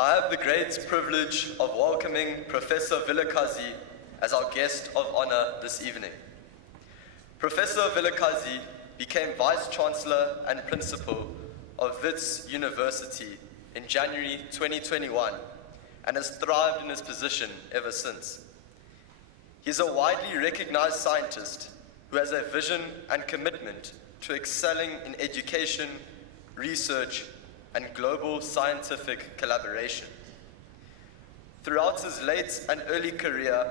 I have the great privilege of welcoming Professor Vilakazi as our guest of honor this evening. Professor Vilakazi became Vice-Chancellor and Principal of Wits University in January 2021 and has thrived in his position ever since. He is a widely recognized scientist who has a vision and commitment to excelling in education, research, and global scientific collaboration. Throughout his late and early career,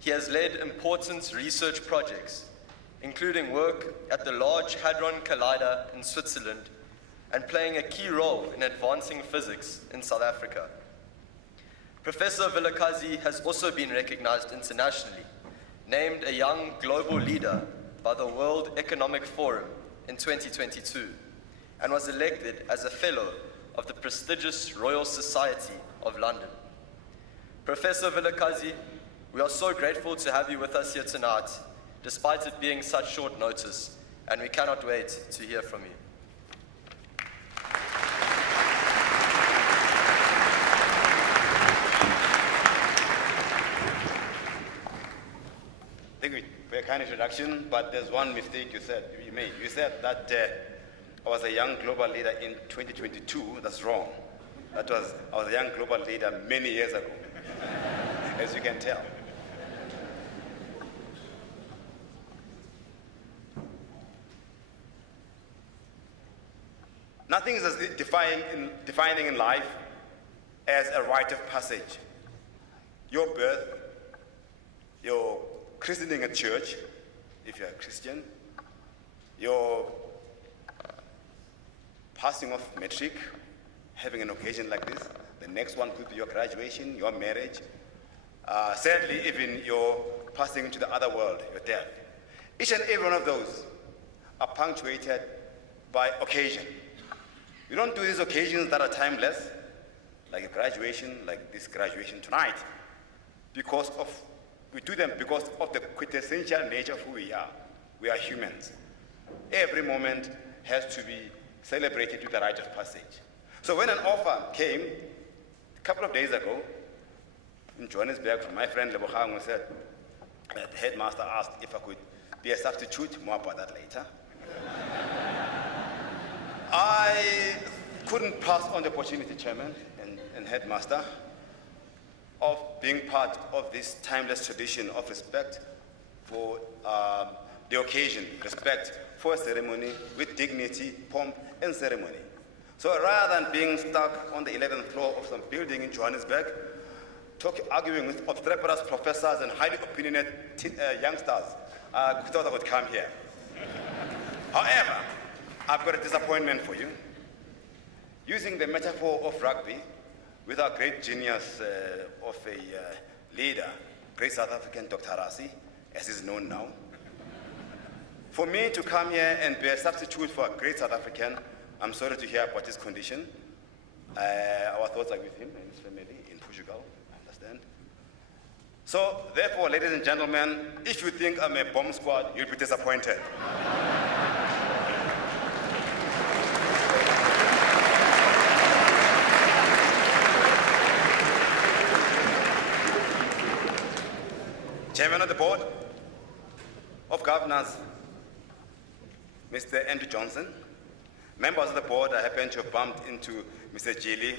he has led important research projects, including work at the Large Hadron Collider in Switzerland and playing a key role in advancing physics in South Africa. Professor Vilakazi has also been recognized internationally, named a young global leader by the World Economic Forum in 2022, and was elected as a Fellow of the prestigious Royal Society of London. Professor Vilakazi, we are so grateful to have you with us here tonight, despite it being such short notice, and we cannot wait to hear from you. Thank you for your kind introduction, but there's one mistake you made. You said that I was a young global leader in 2022. That's wrong. I was a young global leader many years ago, as you can tell. Nothing is as defining in life as a rite of passage. Your birth, your christening at church, if you're a Christian, your passing of matric, having an occasion like this, the next one could be your graduation, your marriage, sadly, even your passing into the other world, your death. Each and every one of those are punctuated by occasion. We don't do these occasions that are timeless, like a graduation, like this graduation tonight, we do them because of the quintessential nature of who we are. We are humans. Every moment has to be celebrated with the rite of passage. So when an offer came a couple of days ago in Johannesburg from my friend Lebogang, who said that the headmaster asked if I could be a substitute, more about that later. I couldn't pass on the opportunity, Chairman and Headmaster, of being part of this timeless tradition of respect for the occasion, respect for a ceremony with dignity, pomp, and ceremony. So rather than being stuck on the 11th floor of some building in Johannesburg, arguing with obstreperous professors and highly opinionated youngsters, I thought I would come here. However, I've got a disappointment for you. Using the metaphor of rugby, with our great genius of a leader, great South African Dr. Rassi, as is known now. For me to come here and be a substitute for a great South African, I'm sorry to hear about his condition. Our thoughts are with him and his family in Portugal, I understand. So, therefore, ladies and gentlemen, if you think I'm a bomb squad, you'll be disappointed. Chairman of the Board of Governors, Mr. Andrew Johnson. Members of the board, I happen to have bumped into Mr. Jili,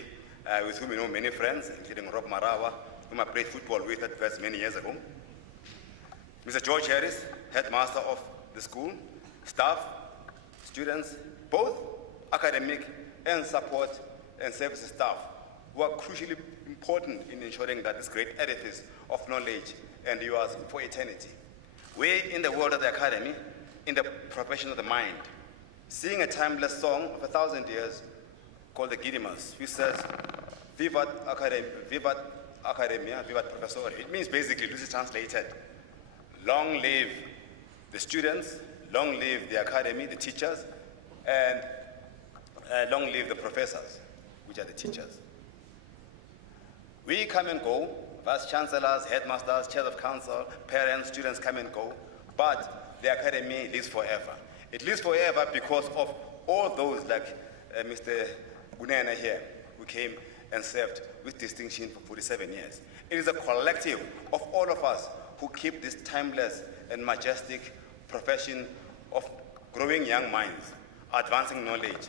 with whom you know many friends, including Rob Marawa, whom I played football with at West many years ago. Mr. George Harris, headmaster of the school, staff, students, both academic and support and services staff, who are crucially important in ensuring that this great edifice of knowledge endures for eternity. We, in the world of the academy, in the profession of the mind, sing a timeless song of 1,000 years called the Gidimas, which says, Vivat Academia, Vivat Professor. It means basically, loosely translated, long live the students, long live the academy, the teachers, and long live the professors, which are the teachers. We come and go, vice-chancellors, headmasters, chairs of council, parents, students come and go, but the academy lives forever. It lives forever because of all those like Mr. Gunena here, who came and served with distinction for 47 years. It is a collective of all of us who keep this timeless and majestic profession of growing young minds, advancing knowledge,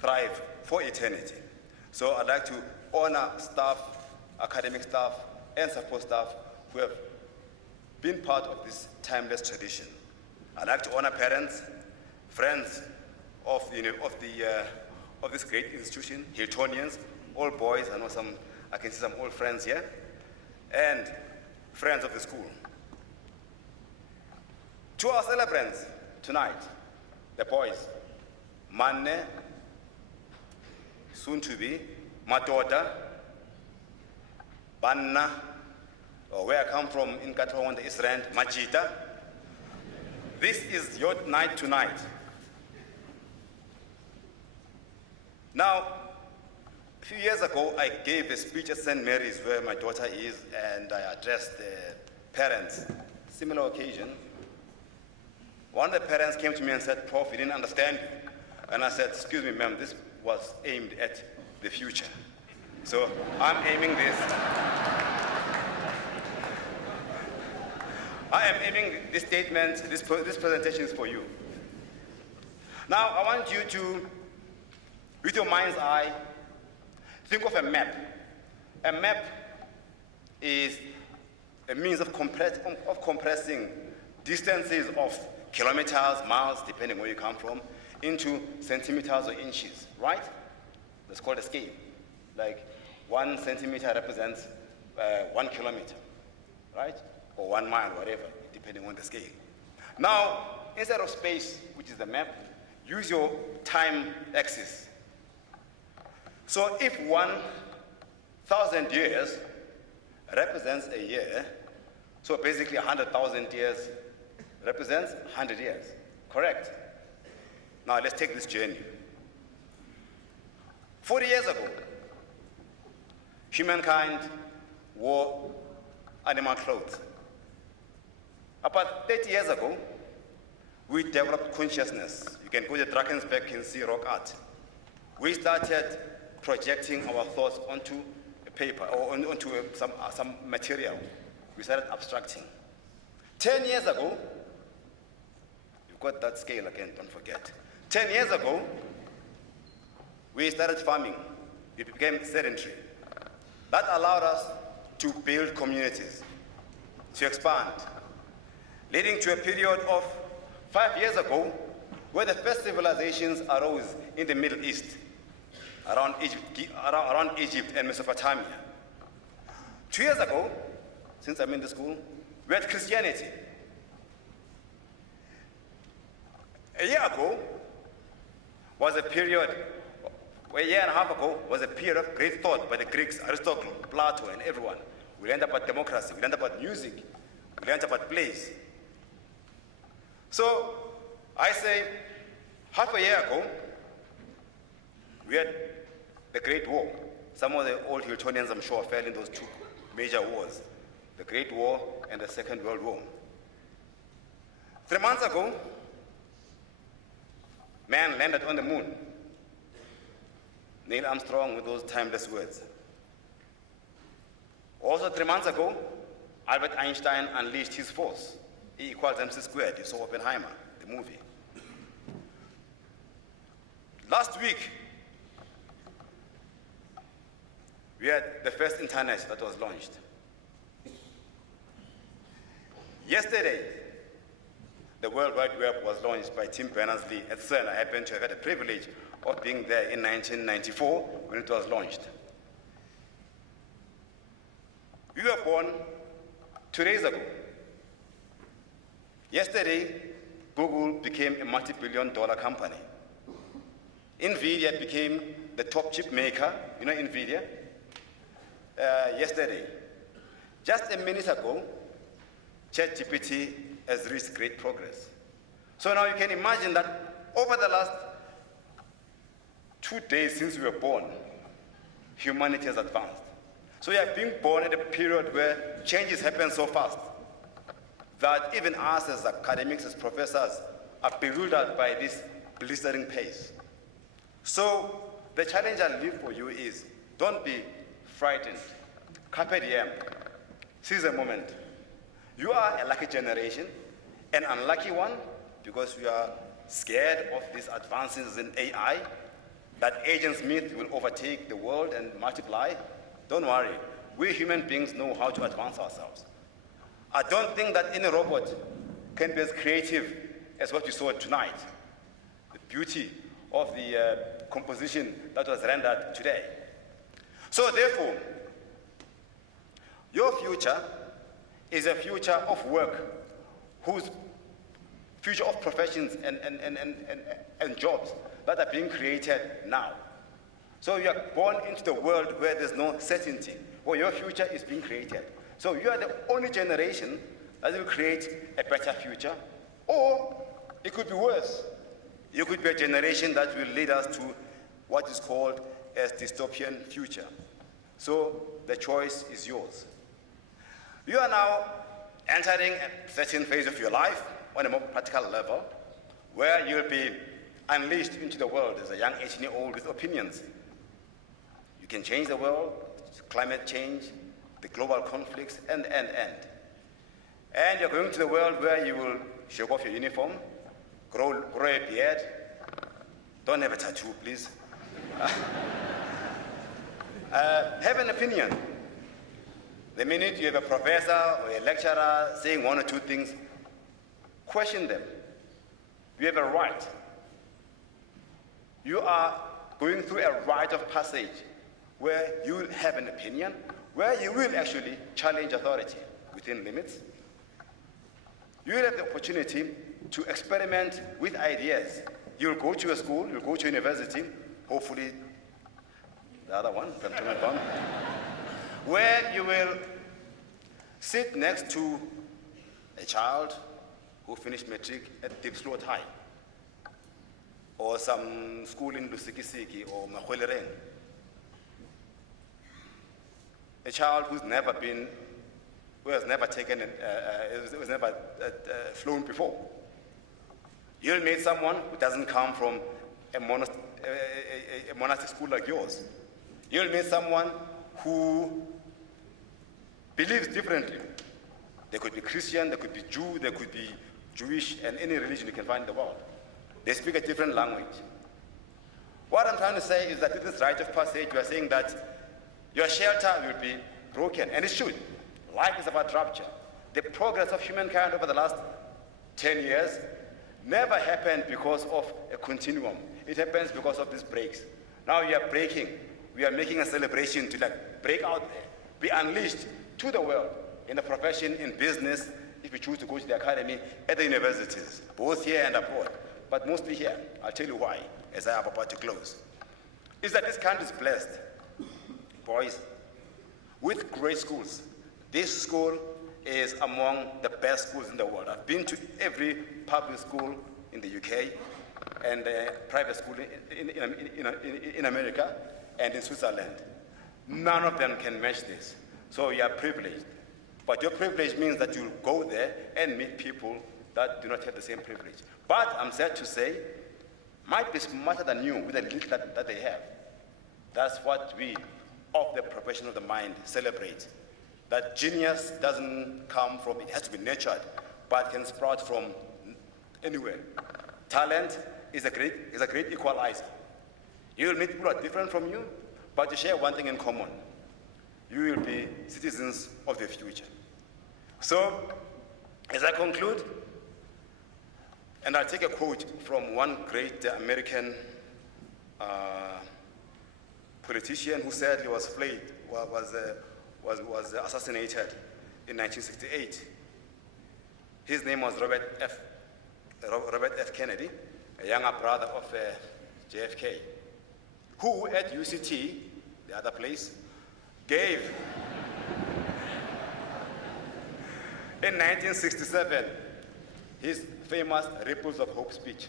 thrive for eternity. So I'd like to honor staff, academic staff, and support staff who have been part of this timeless tradition. I'd like to honor parents, friends of this great institution, Hiltonians, all boys. I can see some old friends here, and friends of the school. To our celebrants tonight, the boys, Manne, soon to be, Matoda, Banna, or where I come from in Witwatersrand, Majita. This is your night tonight. Now, a few years ago, I gave a speech at St. Mary's where my daughter is, and I addressed the parents. Similar occasion. One of the parents came to me and said, "Prof, we didn't understand you." And I said, "Excuse me, ma'am, this was aimed at the future. So I'm aiming this. I am aiming this statement, this presentation is for you. Now, I want you to, with your mind's eye, think of a map. A map is a means of compressing distances of kilometers, miles, depending where you come from, into centimeters or inches, right? That's called a scale. Like 1 centimeter represents 1 kilometer, right? Or 1 mile, whatever, depending on the scale. Now, instead of space, which is the map, use your time axis. So if 1,000 years represents a year, so basically 100,000 years represents 100 years, correct? Now let's take this journey. 40 years ago, humankind wore animal clothes. About 30 years ago, we developed consciousness. You can go to Drakensberg and see rock art. We started projecting our thoughts onto a paper or onto some material. We started abstracting. 10 years ago, you've got that scale again, don't forget. 10 years ago, we started farming. We became sedentary. That allowed us to build communities, to expand, leading to a period of 5 years ago where the first civilizations arose in the Middle East, around Egypt and Mesopotamia. 2 years ago, since I'm in the school, we had Christianity. A year and a half ago was a period of great thought by the Greeks, Aristotle, Plato, and everyone. We learned about democracy, we learned about music, we learned about plays. So, I say, half a year ago, we had the Great War. Some of the old Hiltonians, I'm sure, fell in those two major wars, the Great War and the Second World War. 3 months ago, man landed on the moon. Neil Armstrong with those timeless words. Also 3 months ago, Albert Einstein unleashed his force. E equals mc squared. You saw Oppenheimer, the movie. Last week, we had the first internet that was launched. Yesterday, the World Wide Web was launched by Tim Berners-Lee at CERN. I happened to have had the privilege of being there in 1994 when it was launched. We were born 2 days ago. Yesterday, Google became a multi-billion-dollar company. NVIDIA became the top chip maker, you know NVIDIA? Yesterday. Just a minute ago, ChatGPT has reached great progress. So now you can imagine that over the last 2 days since we were born, humanity has advanced. So we are being born at a period where changes happen so fast that even us as academics, as professors, are bewildered by this blistering pace. So the challenge I leave for you is Don't be frightened. Carpe diem. Seize the moment. You are a lucky generation, an unlucky one, because you are scared of these advances in AI, that Agent Smith will overtake the world and multiply. Don't worry. We human beings know how to advance ourselves. I don't think that any robot can be as creative as what you saw tonight. The beauty of the composition that was rendered today. So therefore, your future is a future of work, whose future of professions and jobs that are being created now. So you are born into the world where there's no certainty, where your future is being created. So you are the only generation that will create a better future, or it could be worse. You could be a generation that will lead us to what is called a dystopian future. So the choice is yours. You are now entering a certain phase of your life on a more practical level, where you'll be unleashed into the world as a young 18-year-old with opinions. You can change the world, climate change, the global conflicts, and. And you're going to the world where you will shake off your uniform, grow a beard. Don't have a tattoo, please. Have an opinion. The minute you have a professor or a lecturer saying one or two things, question them. You have a right. You are going through a rite of passage where you will have an opinion, where you will actually challenge authority within limits. You will have the opportunity to experiment with ideas. You'll go to a school, you'll go to university, hopefully the other one, where you will sit next to a child who finished matric at Dipslot High, or some school in Lusikisiki or Mahwelereng. A child who has never taken, who has never flown before. You'll meet someone who doesn't come from a monastic school like yours. You'll meet someone who believes differently. They could be Christian, they could be Jew, they could be Jewish, and any religion you can find in the world. They speak a different language. What I'm trying to say is that with this rite of passage, we are saying that your shelter will be broken, and it should. Life is about rupture. The progress of humankind over the last 10 years never happened because of a continuum. It happens because of these breaks. Now we are breaking. We are making a celebration to break out there, be unleashed to the world, in the profession, in business, if you choose to go to the academy, at the universities, both here and abroad, but mostly here. I'll tell you why, as I am about to close. Is that this country is blessed, boys, with great schools. This school is among the best schools in the world. I've been to every public school in the UK and private school in America and in Switzerland. None of them can match this. So you are privileged. But your privilege means that you'll go there and meet people that do not have the same privilege. But I'm sad to say, might be smarter than you with the little that they have. That's what we, of the profession of the mind, celebrate. That genius doesn't come from, it has to be nurtured, but can sprout from anywhere. Talent is a great equalizer. You will meet people who are different from you, but you share one thing in common. You will be citizens of the future. So, as I conclude, and I'll take a quote from one great American politician who sadly was flayed, was assassinated in 1968. His name was Robert F. Kennedy, a younger brother of JFK, who at UCT, the other place, gave in 1967 his famous Ripples of Hope speech.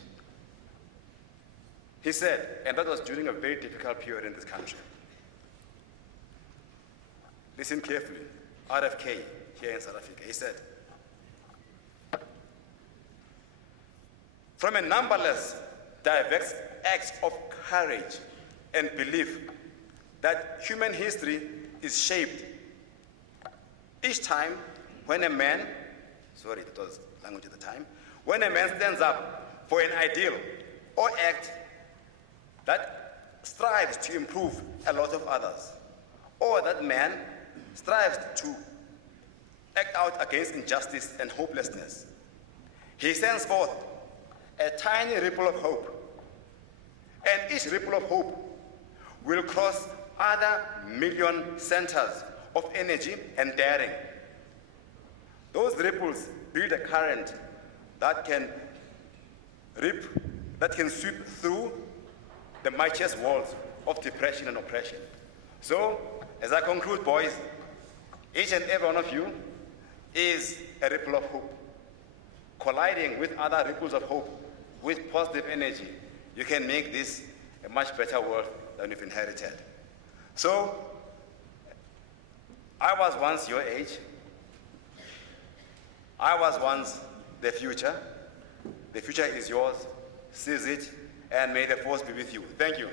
He said, and that was during a very difficult period in this country. Listen carefully, RFK here in South Africa, he said, from a numberless diverse acts of courage and belief that human history is shaped each time when a man, sorry, that was language at the time, when a man stands up for an ideal or act that strives to improve a lot of others, or that man strives to act out against injustice and hopelessness. He sends forth a tiny ripple of hope, and each ripple of hope will cross other million centers of energy and daring. Those ripples build a current that can sweep through the mightiest walls of depression and oppression. So, as I conclude, boys, each and every one of you is a ripple of hope. Colliding with other ripples of hope, with positive energy, you can make this a much better world than you've inherited. So, I was once your age. I was once the future. The future is yours. Seize it, and may the force be with you. Thank you.